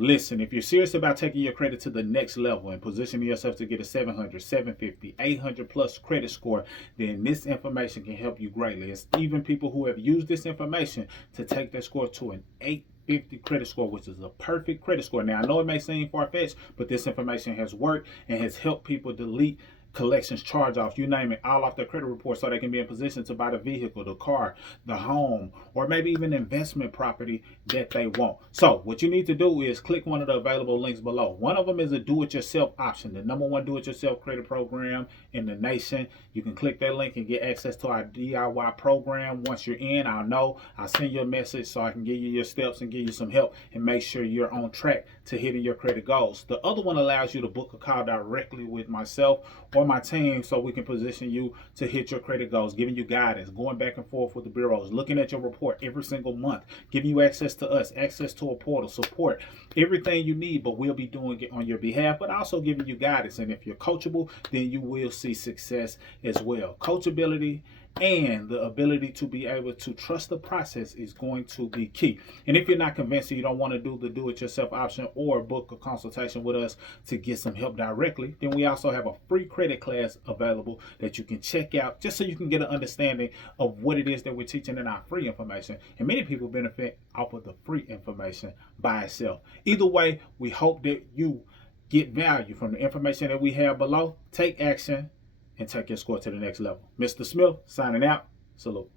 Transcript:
Listen, if you're serious about taking your credit to the next level and positioning yourself to get a 700, 750, 800 plus credit score, then this information can help you greatly. It's even people who have used this information to take their score to an 850 credit score, which is a perfect credit score. Now, I know it may seem far-fetched, but this information has worked and has helped people delete collections, charge-offs, you name it, all off their credit report so they can be in position to buy the vehicle, the car, the home, or maybe even investment property that they want. So what you need to do is click one of the available links below. One of them is a do-it-yourself option, the #1 do-it-yourself credit program in the nation. You can click that link and get access to our DIY program. Once you're in, I'll send you a message so I can give you your steps and give you some help and make sure you're on track to hitting your credit goals. The other one allows you to book a call directly with myself or my team so we can position you to hit your credit goals, giving you guidance, going back and forth with the bureaus, looking at your report every single month, giving you access to us, access to a portal, support, everything you need, but we'll be doing it on your behalf, but also giving you guidance. And if you're coachable, then you will see success as well. Coachability and the ability to be able to trust the process is going to be key. And if you're not convinced, you don't want to do the do-it-yourself option or book a consultation with us to get some help directly, then we also have a free credit class available that you can check out just so you can get an understanding of what it is that we're teaching in our free information. And many people benefit off of the free information by itself. Either way, we hope that you get value from the information that we have below. Take action and take your score to the next level. Mr. Smith, signing out. Salute.